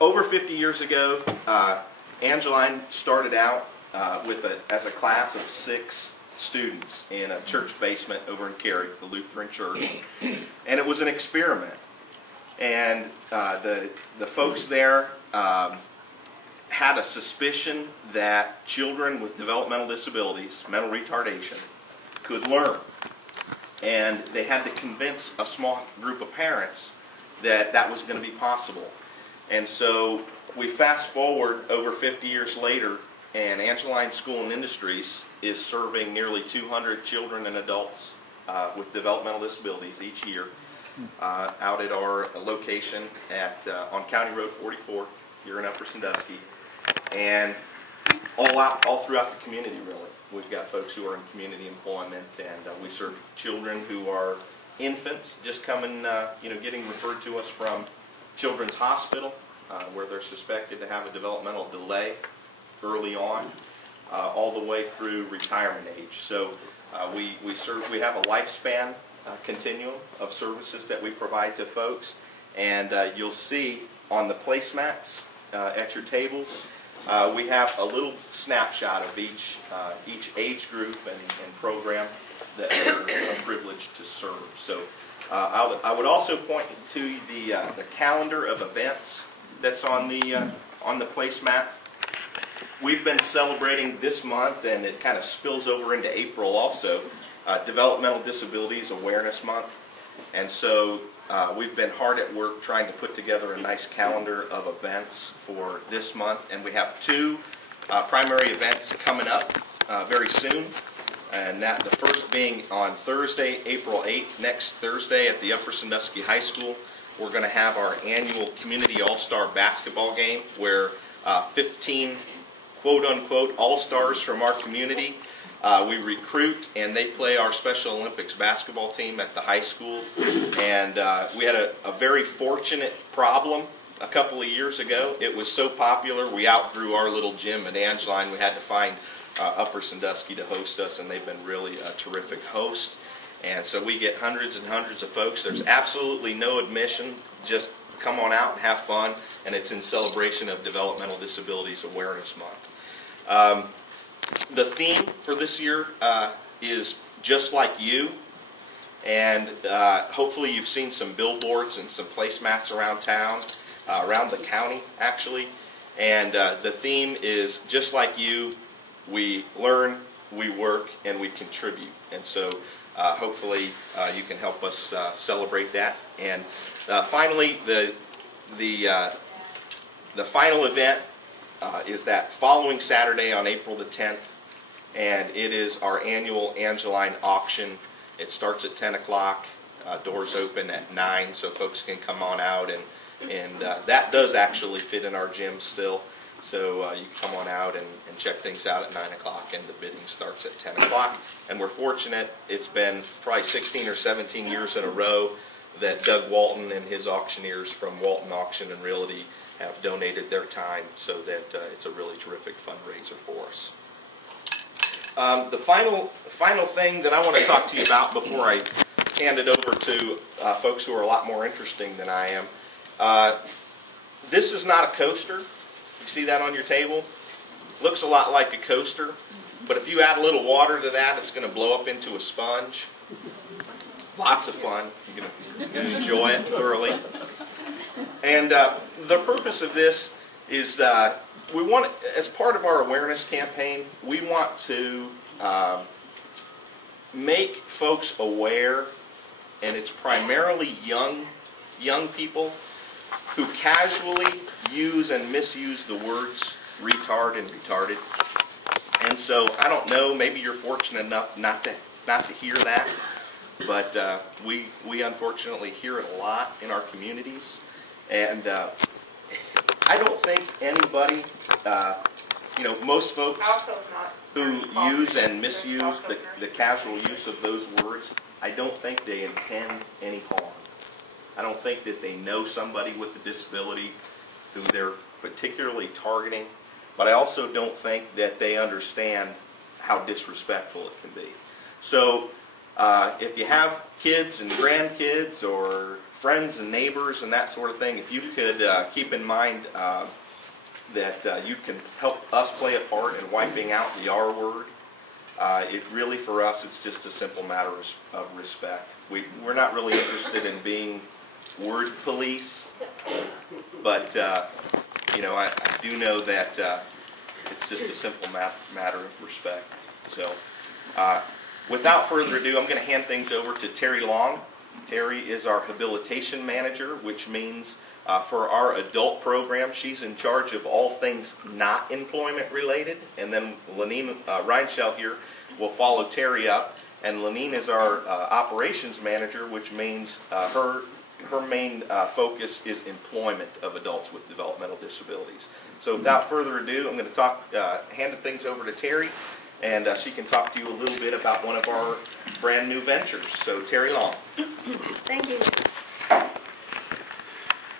over 50 years ago, Angeline started out as a class of 6 students in a church basement over in Cary, the Lutheran church, and it was an experiment. And the folks there had a suspicion that children with developmental disabilities, mental retardation, could learn. And they had to convince a small group of parents that that was going to be possible. And so we fast forward over 50 years later, and Angeline School and Industries is serving nearly 200 children and adults with developmental disabilities each year out at our location on County Road 44 here in Upper Sandusky, and all throughout the community, really. We've got folks who are in community employment, and we serve children who are infants, just coming, getting referred to us from Children's Hospital, where they're suspected to have a developmental delay early on, all the way through retirement age. So we have a lifespan continuum of services that we provide to folks, and you'll see on the placemats at your tables, we have a little snapshot of each age group and program that we're privileged to serve. So I would also point to the calendar of events that's on the placemat. We've been celebrating this month, and it kind of spills over into April also, Developmental Disabilities Awareness Month. And so we've been hard at work trying to put together a nice calendar of events for this month. And we have 2 primary events coming up very soon. And the first being on Thursday, April 8th, next Thursday at the Upper Sandusky High School. We're going to have our annual Community All-Star Basketball game where 15 quote-unquote all-stars from our community we recruit, and they play our Special Olympics basketball team at the high school. And we had a very fortunate problem a couple of years ago. It was so popular, we outgrew our little gym at Angeline. We had to find Upper Sandusky to host us, and they've been really a terrific host. And so we get hundreds and hundreds of folks. There's absolutely no admission. Just come on out and have fun, and it's in celebration of Developmental Disabilities Awareness Month. The theme for this year is Just Like You, and hopefully you've seen some billboards and some placemats around town, around the county actually, and the theme is Just Like You, we learn, we work, and we contribute. And so hopefully you can help us celebrate that. And finally, the final event is that following Saturday on April the 10th, and it is our annual Angeline auction. It starts at 10 o'clock, doors open at 9, so folks can come on out, and that does actually fit in our gym still. So you can come on out and check things out at 9 o'clock, and the bidding starts at 10 o'clock. And we're fortunate, it's been probably 16 or 17 years in a row that Doug Walton and his auctioneers from Walton Auction and Realty have donated their time, so that it's a really terrific fundraiser for us. The final thing that I want to talk to you about before I hand it over to folks who are a lot more interesting than I am. This is not a coaster. You see that on your table? Looks a lot like a coaster, but if you add a little water to that, it's going to blow up into a sponge. Lots of fun. You're going to enjoy it thoroughly. And the purpose of this is we want, as part of our awareness campaign, we want to make folks aware, and it's primarily young people who casually use and misuse the words retard and retarded. And so I don't know, maybe you're fortunate enough not to hear that, but we unfortunately hear it a lot in our communities. And I don't think anybody, most folks who use and misuse the casual use of those words, I don't think they intend any harm. I don't think that they know somebody with a disability who they're particularly targeting, but I also don't think that they understand how disrespectful it can be. So if you have kids and grandkids or friends and neighbors and that sort of thing, if you could keep in mind that you can help us play a part in wiping out the R word. It really, for us, it's just a simple matter of respect. We're not really interested in being word police, but I do know that it's just a simple matter of respect. So, without further ado, I'm going to hand things over to Terry Long. Terry is our habilitation manager, which means for our adult program, she's in charge of all things not employment related. And then Lenine Reinschel here will follow Terry up. And Lenine is our operations manager, which means her main focus is employment of adults with developmental disabilities. So without further ado, I'm going to hand things over to Terry, and she can talk to you a little bit about one of our brand new ventures. So Terry Long. Thank you.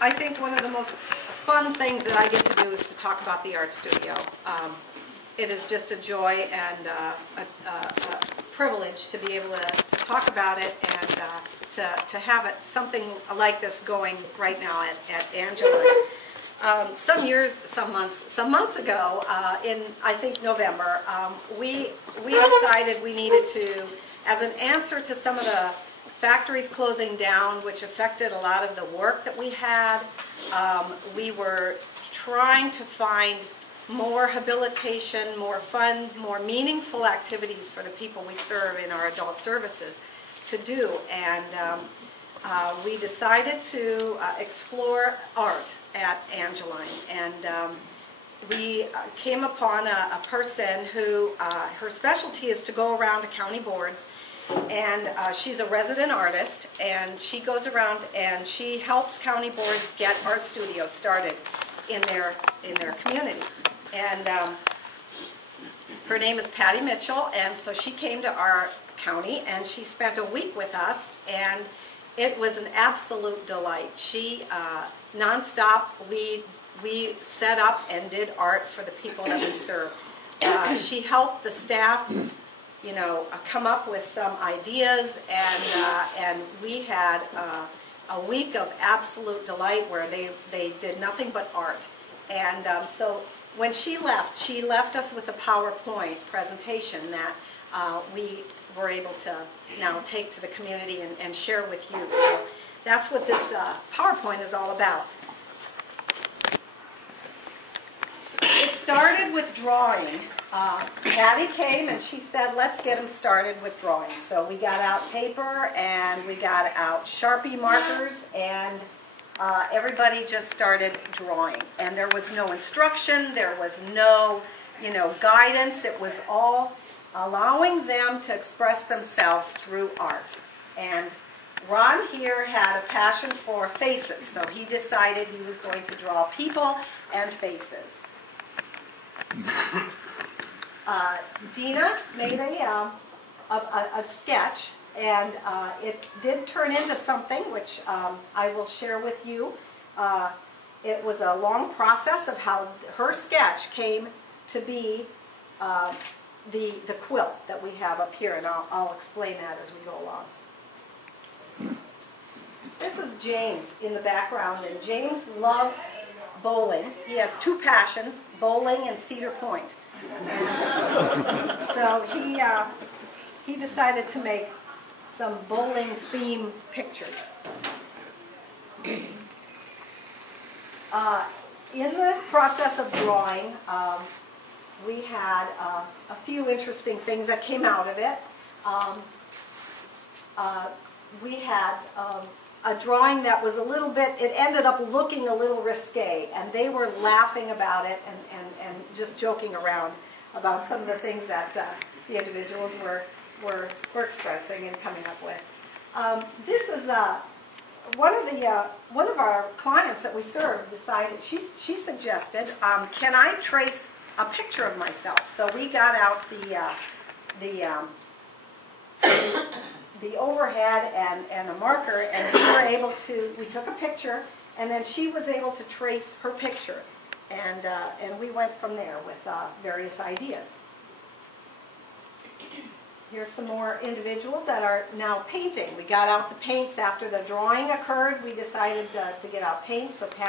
I think one of the most fun things that I get to do is to talk about the art studio. It is just a joy and a privilege to be able to talk about it and to have it something like this going right now at Angeline. Some months ago, in I think November, we decided we needed to, as an answer to some of the factories closing down, which affected a lot of the work that we had, we were trying to find more habilitation, more fun, more meaningful activities for the people we serve in our adult services to do. And we decided to explore art at Angeline. And we came upon a person who, her specialty is to go around to county boards, and she's a resident artist, and she goes around and she helps county boards get art studios started in their community. And her name is Patty Mitchell, and so she came to our county and she spent a week with us, and it was an absolute delight. She nonstop, we set up and did art for the people that we serve. She helped the staff, come up with some ideas, and we had a week of absolute delight where they did nothing but art. And so when she left us with a PowerPoint presentation that we were able to now take to the community and share with you. So that's what this PowerPoint is all about. It started with drawing. Patty came and she said, let's get them started with drawing. So we got out paper and we got out Sharpie markers, and everybody just started drawing. And there was no instruction, there was no, guidance. It was all allowing them to express themselves through art. And Ron here had a passion for faces, so he decided he was going to draw people and faces. Dina made a sketch, and it did turn into something which I will share with you. It was a long process of how her sketch came to be the quilt that we have up here, and I'll explain that as we go along. This is James in the background, and James loves bowling. He has two passions, bowling and Cedar Point. So he decided to make some bowling theme pictures. In the process of drawing, we had a few interesting things that came out of it. We had a drawing that was a little bit, it ended up looking a little risque, and they were laughing about it and just joking around about some of the things that the individuals were expressing and coming up with. This is one of our clients that we serve decided, she suggested, can I trace a picture of myself? So we got out the overhead and a marker, and we took a picture, and then she was able to trace her picture, and we went from there with various ideas. Here's some more individuals that are now painting. We got out the paints after the drawing occurred. We decided to get out paints, so Pat